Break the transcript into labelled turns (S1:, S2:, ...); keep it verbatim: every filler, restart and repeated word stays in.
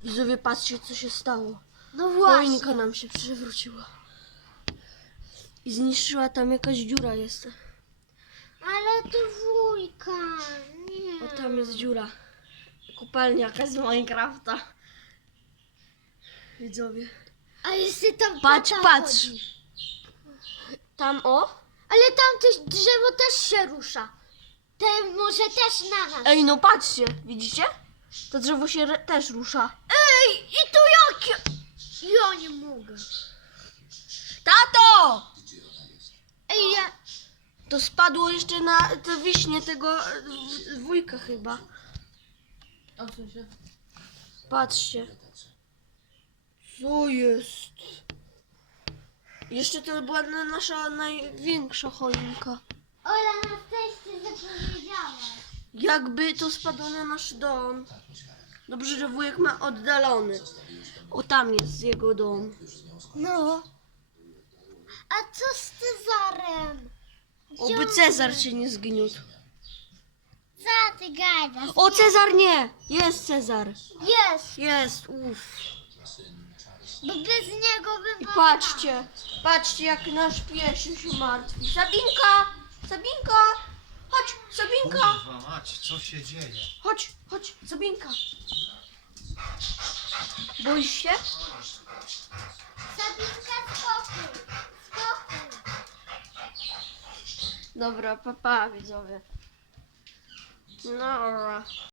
S1: Widzowie, patrzcie, co się stało.
S2: No właśnie.
S1: Choinka nam się przewróciła. I zniszczyła tam jakaś dziura jest.
S2: Ale to wujka. Nie.
S1: O, tam jest dziura. Kopalniaka z Minecrafta. Widzowie.
S2: A jeszcze tam
S1: Patrz,
S2: tata
S1: patrz.
S2: chodzi.
S1: Tam o.
S2: Ale tam też drzewo też się rusza. Te może też na nas.
S1: Ej, no patrzcie, widzicie? To drzewo się re- też rusza.
S2: Ej, i tu jak? Ja nie mogę.
S1: Tato!
S2: Ej, ja...
S1: To spadło jeszcze na te wiśnie tego e, w- wujka chyba.
S3: Odsuń się.
S1: Patrzcie. Co jest? Jeszcze to była na- nasza największa choinka.
S2: Ola, na szczęście zapowiedziała.
S1: Jakby to spadło na nasz dom. Dobrze, że wujek ma oddalony. O, tam jest jego dom.
S2: No. A co z Cezarem? Gdzie
S1: Oby
S2: on
S1: Cezar
S2: jest?
S1: się nie zgniótł.
S2: Co ty gadasz?
S1: O, Cezar nie! Jest Cezar.
S2: Jest,
S1: Jest, uff.
S2: bo bez niego
S1: I
S2: bym...
S1: patrzcie, patrzcie jak nasz piesiu się martwi. Sabinka! Sabinka! Chodź, Sabinka!
S4: Kurwa mać, co się dzieje?
S1: Chodź, chodź, Sabinka. Boisz się?
S2: Sabinka, spokój, spokój.
S1: Dobra, papa, widzowie. No.